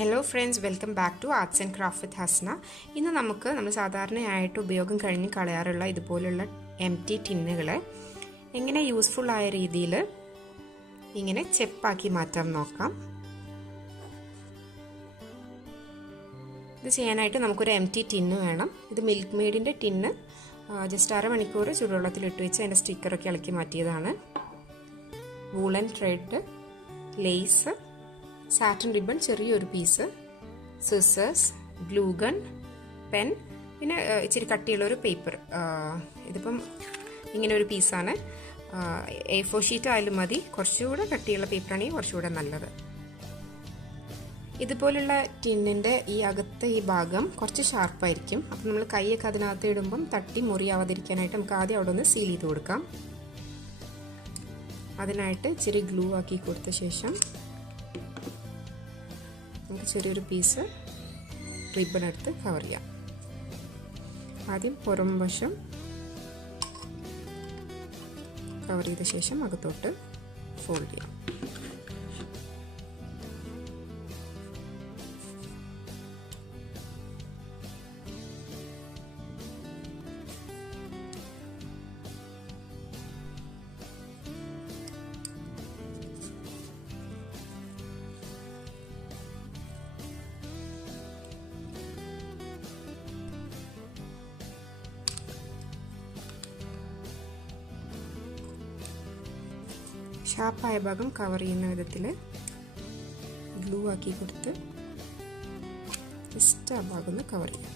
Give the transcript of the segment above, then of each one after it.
Hello friends, welcome back to arts and craft with Hasna. ഇന്ന് നമ്മൾ സാധാരണയായിട്ട് ഉപയോഗം കഴിഞ്ഞ് കളയാറുള്ള ഇതുപോലുള്ള എംറ്റി ടിന്നുകൾ എങ്ങനെ യൂസ്ഫുൾ ആയ രീതിയിൽ ഇങ്ങനെ ചെപ്പാക്കി മാറ്റാൻ നോക്കാം. ഇത് ചെയ്യാനായിട്ട് നമുക്കൊരു എംറ്റി ടിന്ന് വേണം. ഇത് മിൽക്ക് മെയ്ഡിൻ്റെ ടിന്ന് ജസ്റ്റ് അരമണിക്കൂർ ചൂടുവെള്ളത്തിൽ ഇട്ട് വെച്ച് അതിൻ്റെ സ്റ്റിക്കറൊക്കെ ഇളക്കി മാറ്റിയതാണ്. Woollen thread, lace, satin ribbon ചെറിയൊരു piece, scissors, glue gun, pen, പിന്നെ ഇച്ചിരി കട്ടിയുള്ളൊരു പേപ്പർ. ഇതിപ്പം ഇങ്ങനെ ഒരു പീസാണ്. A4 ഷീറ്റ് ആയാലും മതി, കുറച്ചുകൂടെ കട്ടിയുള്ള പേപ്പറാണെങ്കിൽ കുറച്ചുകൂടെ നല്ലത്. ഇതുപോലുള്ള ടിന്നിൻ്റെ ഈ അകത്തെ ഈ ഭാഗം കുറച്ച് ഷാർപ്പായിരിക്കും. അപ്പം നമ്മൾ കൈയൊക്കെ അതിനകത്ത് ഇടുമ്പം തട്ടി മുറിയാവാതിരിക്കാനായിട്ട് നമുക്ക് ആദ്യം അവിടെ ഒന്ന് സീൽ ചെയ്ത് കൊടുക്കാം. അതിനായിട്ട് ഇച്ചിരി ഗ്ലൂ ആക്കി കൊടുത്ത ശേഷം നമുക്ക് ചെറിയൊരു പീസ് റിബൺ എടുത്ത് കവർ ചെയ്യാം. ആദ്യം പുറം വശം കവർ ചെയ്ത ശേഷം അകത്തോട്ട് ഫോൾഡ് ചെയ്യാം. ഷാർപ്പായ ഭാഗം കവർ ചെയ്യുന്ന വിധത്തിൽ ഗ്ലൂ ആക്കി കൊടുത്ത് ജസ്റ്റ് ആ ഭാഗം ഒന്ന് കവർ ചെയ്യാം.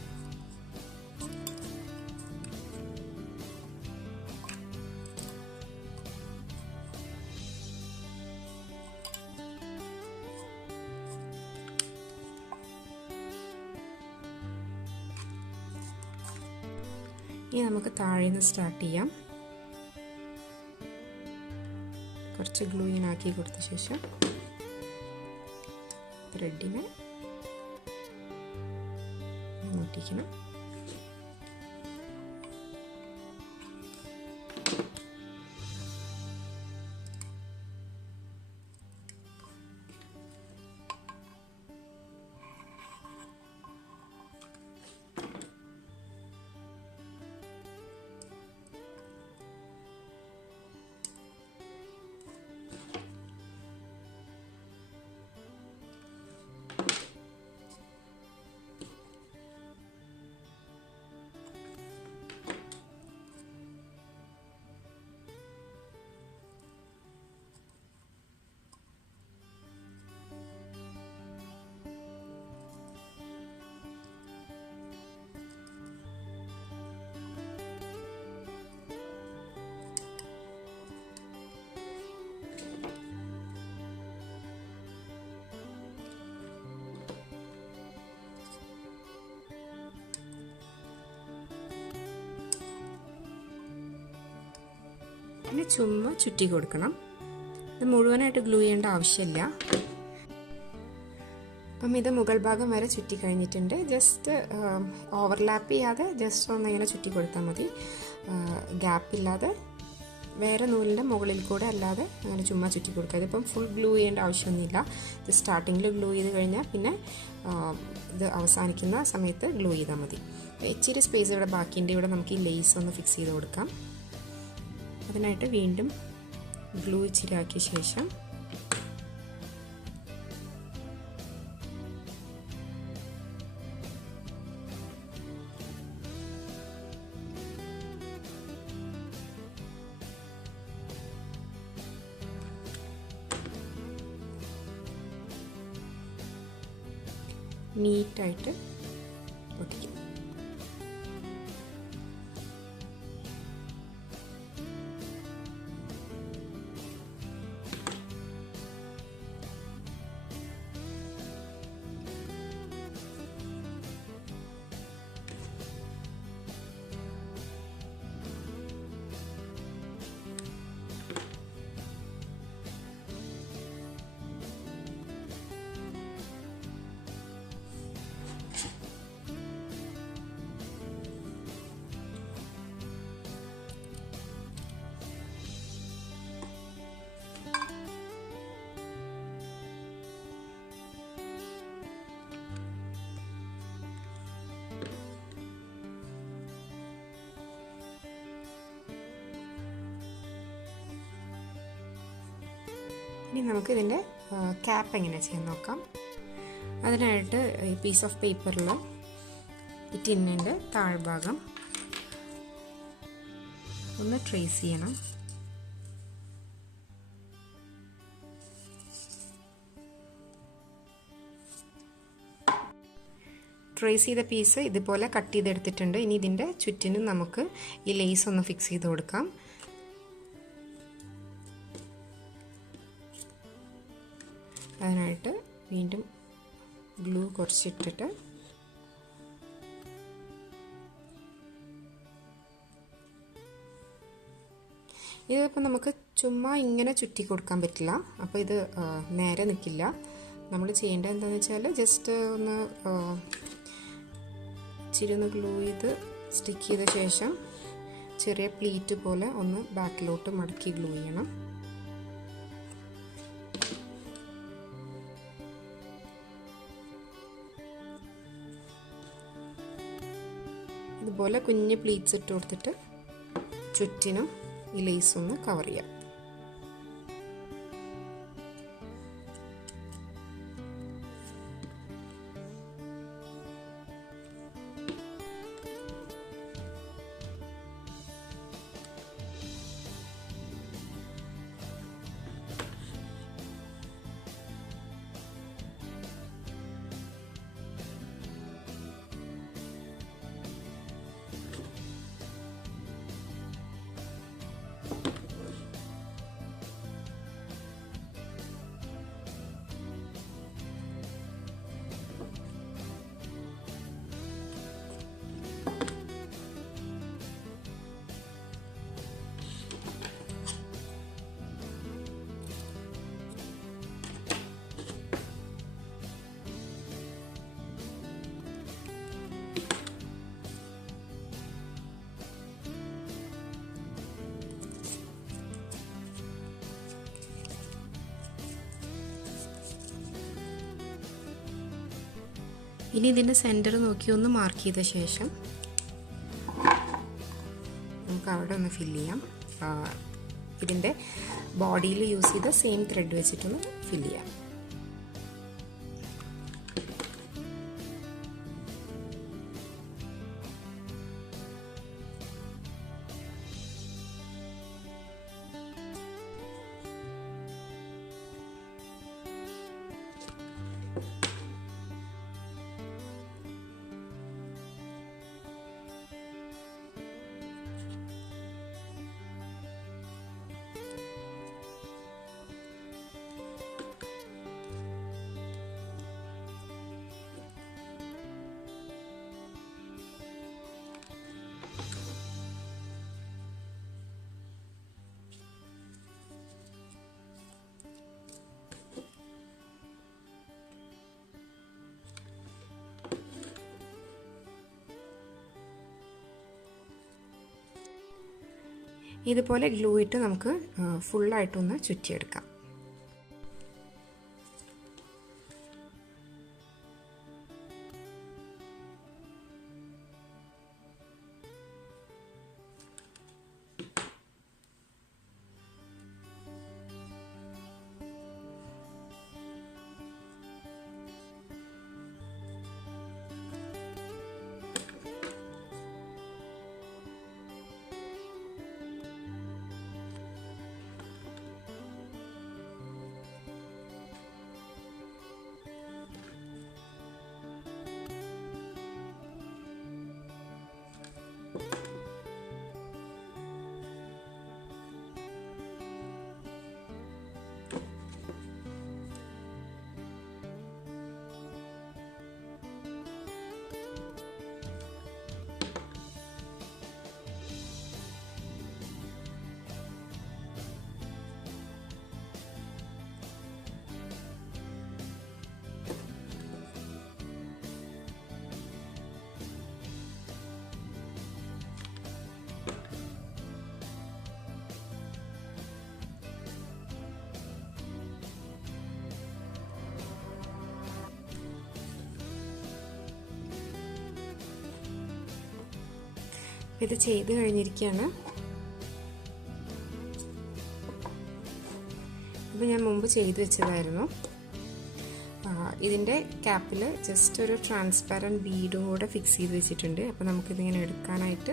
ഇനി നമുക്ക് താഴെ നിന്ന് സ്റ്റാർട്ട് ചെയ്യാം. കുറച്ച് ഗ്ലൂ ആക്കി കൊടുത്ത ശേഷം ത്രെഡിനെ ഒട്ടിക്കണം. പിന്നെ ചുമ്മാ ചുറ്റി കൊടുക്കണം. ഇത് മുഴുവനായിട്ട് ഗ്ലൂ ചെയ്യേണ്ട ആവശ്യമില്ല. അപ്പം ഇത് മുകൾ ഭാഗം വരെ ചുറ്റി കഴിഞ്ഞിട്ടുണ്ട്. ജസ്റ്റ് ഓവർലാപ്പ് ചെയ്യാതെ ജസ്റ്റ് ഒന്ന് ഇങ്ങനെ ചുറ്റി കൊടുത്താൽ മതി. ഗ്യാപ്പില്ലാതെ വേറെ നൂലിൻ്റെ മുകളിൽ കൂടെ അല്ലാതെ അങ്ങനെ ചുമ്മാ ചുറ്റി കൊടുക്കുക. ഇതിപ്പം ഫുൾ ഗ്ലൂ ചെയ്യേണ്ട ആവശ്യമൊന്നുമില്ല. ഇത് സ്റ്റാർട്ടിങ്ങിൽ ഗ്ലൂ ചെയ്ത് കഴിഞ്ഞാൽ പിന്നെ ഇത് അവസാനിക്കുന്ന സമയത്ത് ഗ്ലൂ ചെയ്താൽ മതി. ഇച്ചിരി സ്പേസ് ഇവിടെ ബാക്കിൻ്റെ ഇവിടെ നമുക്ക് ഈ ലേസ് ഒന്ന് ഫിക്സ് ചെയ്ത് കൊടുക്കാം. അതിനായിട്ട് വീണ്ടും ഗ്ലൂ ഇച്ചിരിയാക്കിയ ശേഷം നീറ്റായിട്ട് ഒട്ടിക്കും. ഇനി നമുക്ക് ഇതിൻ്റെ ക്യാപ്പ് എങ്ങനെ ചെയ്യാൻ നോക്കാം. അതിനായിട്ട് ഈ പീസ് ഓഫ് പേപ്പറിൽ ഈ ടിന്നിൻ്റെ താഴ്ഭാഗം ഒന്ന് ട്രേസ് ചെയ്യണം. ട്രേസ് ചെയ്ത പീസ് ഇതുപോലെ കട്ട് ചെയ്തെടുത്തിട്ടുണ്ട്. ഇനി ഇതിൻ്റെ ചുറ്റിനും നമുക്ക് ഈ ലേസ് ഒന്ന് ഫിക്സ് ചെയ്ത് കൊടുക്കാം. അതിനായിട്ട് വീണ്ടും ഗ്ലൂ കുറച്ചിട്ടിട്ട് ഇതിപ്പോൾ നമുക്ക് ചുമ്മാ ഇങ്ങനെ ചുറ്റി കൊടുക്കാൻ പറ്റില്ല. അപ്പോൾ ഇത് നേരെ നിൽക്കില്ല. നമ്മൾ ചെയ്യേണ്ടത് എന്താണെന്ന് വെച്ചാൽ ജസ്റ്റ് ഒന്ന് ഇച്ചിരി ഒന്ന് ഗ്ലൂ ചെയ്ത് സ്റ്റിക്ക് ചെയ്ത ശേഷം ചെറിയ പ്ലീറ്റ് പോലെ ഒന്ന് ബാക്കിലോട്ട് മടക്കി ഗ്ലൂ ചെയ്യണം. ഇതുപോലെ കുഞ്ഞ് പ്ലീറ്റ്സ് ഇട്ട് കൊടുത്തിട്ട് ചുറ്റിനും ഈ ലേസ് ഒന്ന് കവർ ചെയ്യാം. ഇനി ഇതിൻ്റെ സെൻറ്റർ നോക്കി ഒന്ന് മാർക്ക് ചെയ്ത ശേഷം നമുക്ക് അവിടെ ഒന്ന് ഫില്ല് ചെയ്യാം. ഇതിൻ്റെ ബോഡിയിൽ യൂസ് ചെയ്ത സെയിം ത്രെഡ് വെച്ചിട്ടൊന്ന് ഫില്ല് ചെയ്യാം. ഇതുപോലെ ഗ്ലൂ ഇട്ട് നമുക്ക് ഫുള്ളായിട്ടൊന്ന് ചുറ്റിയെടുക്കാം. ഇത് ചെയ്ത് കഴിഞ്ഞിരിക്കുകയാണ്. ഇത് ഞാൻ മുമ്പ് ചെയ്തു വെച്ചതായിരുന്നു. ഇതിൻ്റെ ക്യാപ്പിൽ ജസ്റ്റ് ഒരു ട്രാൻസ്പാരൻറ്റ് ബീഡും കൂടെ ഫിക്സ് ചെയ്ത് വെച്ചിട്ടുണ്ട്. അപ്പോൾ നമുക്കിതിങ്ങനെ എടുക്കാനായിട്ട്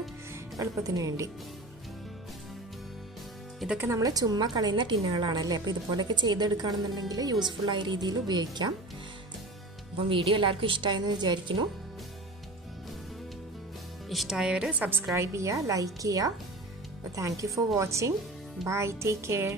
എളുപ്പത്തിന് വേണ്ടി. ഇതൊക്കെ നമ്മൾ ചുമ്മാ കളയുന്ന ടിന്നുകളാണല്ലേ. അപ്പോൾ ഇതുപോലെയൊക്കെ ചെയ്തെടുക്കുകയാണെന്നുണ്ടെങ്കിൽ യൂസ്ഫുള്ളായ രീതിയിൽ ഉപയോഗിക്കാം. അപ്പം വീഡിയോ എല്ലാവർക്കും ഇഷ്ടമായെന്ന് വിചാരിക്കുന്നു. ഇഷ്ടമായവർ സബ്സ്ക്രൈബ് ചെയ്യുക, ലൈക്ക് ചെയ്യുക. Thank you for watching. Bye, take care.